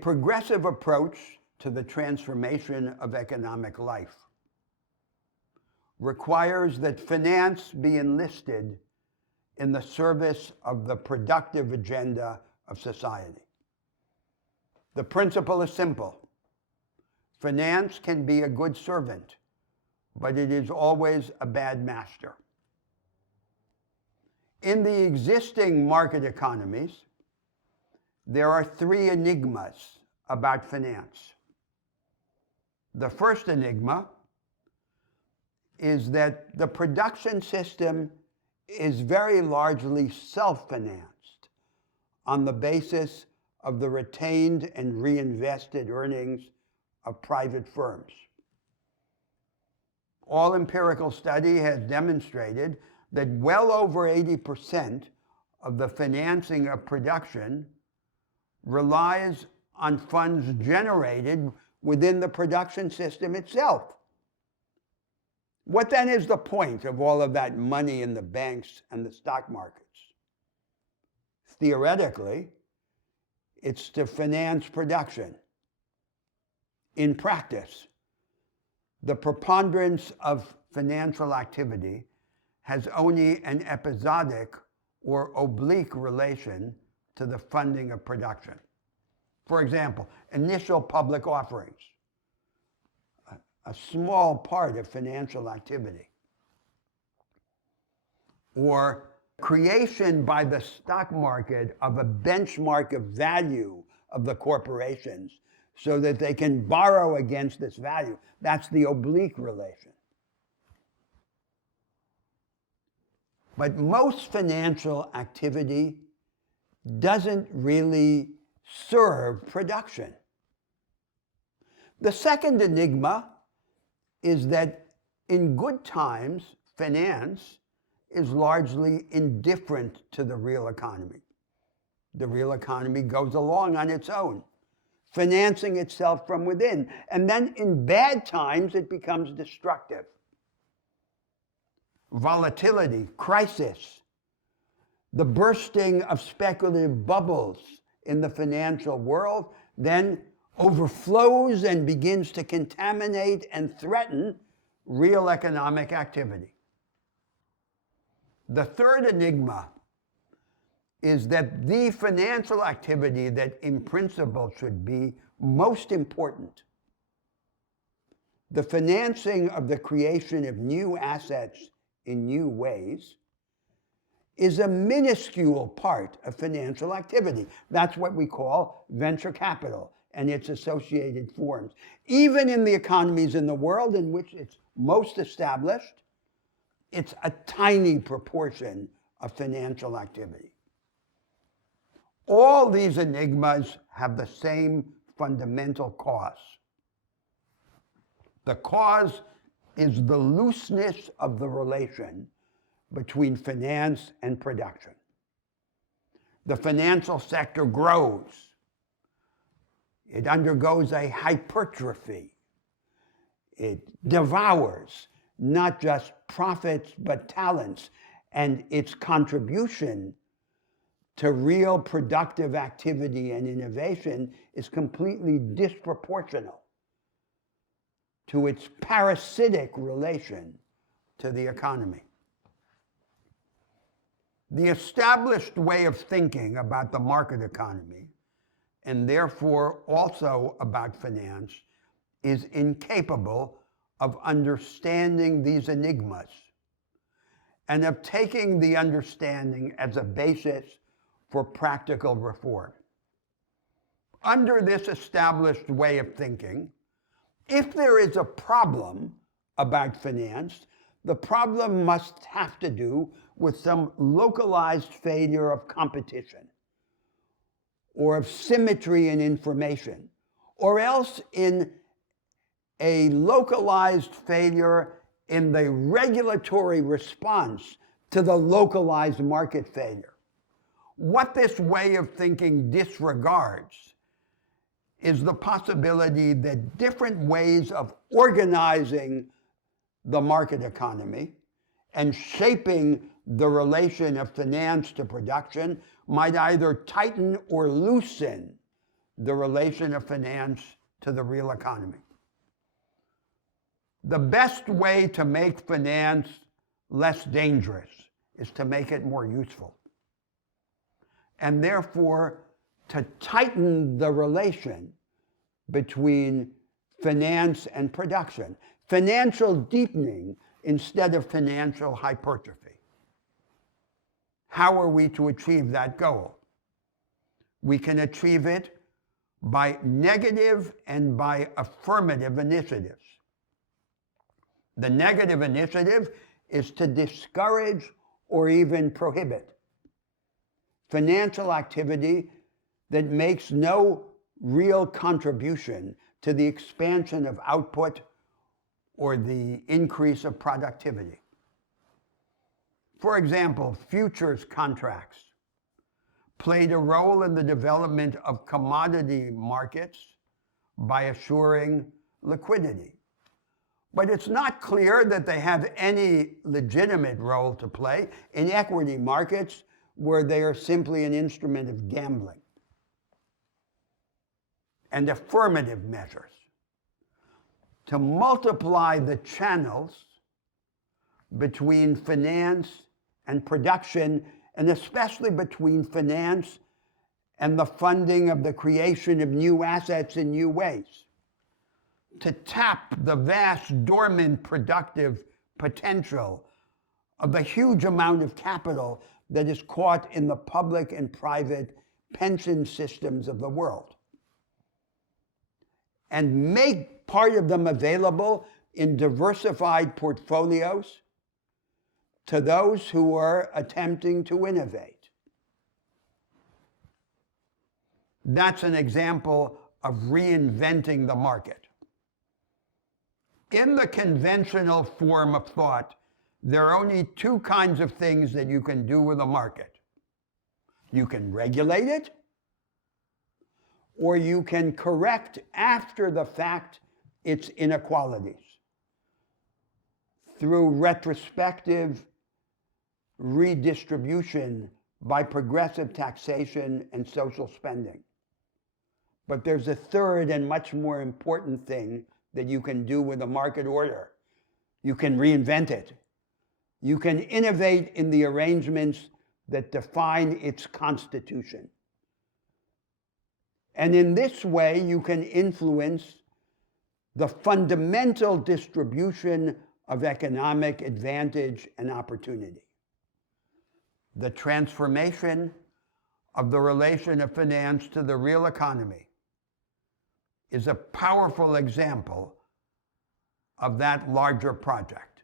progressive approach to the transformation of economic life requires that finance be enlisted in the service of the productive agenda of society. The principle is simple. Finance can be a good servant, but it is always a bad master. In the existing market economies, there are three enigmas about finance. The first enigma is that the production system is very largely self-financed on the basis of the retained and reinvested earnings of private firms. All empirical study has demonstrated that well over 80% of the financing of production relies on funds generated within the production system itself. What then is the point of all of that money in the banks and the stock markets? Theoretically, it's to finance production. In practice, the preponderance of financial activity has only an episodic or oblique relation to the funding of production. For example, initial public offerings, a small part of financial activity. Or creation by the stock market of a benchmark of value of the corporations so that they can borrow against this value. That's the oblique relation. But most financial activity doesn't really serve production. The second enigma is that in good times, finance is largely indifferent to the real economy. The real economy goes along on its own, financing itself from within. And then in bad times, it becomes destructive. Volatility, crisis, the bursting of speculative bubbles in the financial world then overflows and begins to contaminate and threaten real economic activity. The third enigma is that the financial activity that in principle should be most important, the financing of the creation of new assets in new ways, is a minuscule part of financial activity. That's what we call venture capital and its associated forms. Even in the economies in the world in which it's most established, it's a tiny proportion of financial activity. All these enigmas have the same fundamental cause. The cause is the looseness of the relation between finance and production. The financial sector grows. It undergoes a hypertrophy. It devours not just profits, but talents, and its contribution to real productive activity and innovation is completely disproportional to its parasitic relation to the economy. The established way of thinking about the market economy, and therefore also about finance, is incapable of understanding these enigmas and of taking the understanding as a basis for practical reform. Under this established way of thinking, if there is a problem about finance, the problem must have to do with some localized failure of competition, or of symmetry in information, or else in a localized failure in the regulatory response to the localized market failure. What this way of thinking disregards is the possibility that different ways of organizing the market economy and shaping the relation of finance to production might either tighten or loosen the relation of finance to the real economy. The best way to make finance less dangerous is to make it more useful. And therefore, to tighten the relation between finance and production. Financial deepening instead of financial hypertrophy. How are we to achieve that goal? We can achieve it by negative and by affirmative initiatives. The negative initiative is to discourage or even prohibit financial activity that makes no real contribution to the expansion of output or the increase of productivity. For example, futures contracts played a role in the development of commodity markets by assuring liquidity. But it's not clear that they have any legitimate role to play in equity markets where they are simply an instrument of gambling. And affirmative measures to multiply the channels between finance and production, and especially between finance and the funding of the creation of new assets in new ways. To tap the vast dormant productive potential of the huge amount of capital that is caught in the public and private pension systems of the world. And make part of them available in diversified portfolios to those who are attempting to innovate. That's an example of reinventing the market. In the conventional form of thought, there are only two kinds of things that you can do with a market. You can regulate it, or you can correct after the fact its inequalities through retrospective redistribution by progressive taxation and social spending. But there's a third and much more important thing that you can do with a market order. You can reinvent it. You can innovate in the arrangements that define its constitution. And in this way, you can influence the fundamental distribution of economic advantage and opportunity. The transformation of the relation of finance to the real economy is a powerful example of that larger project.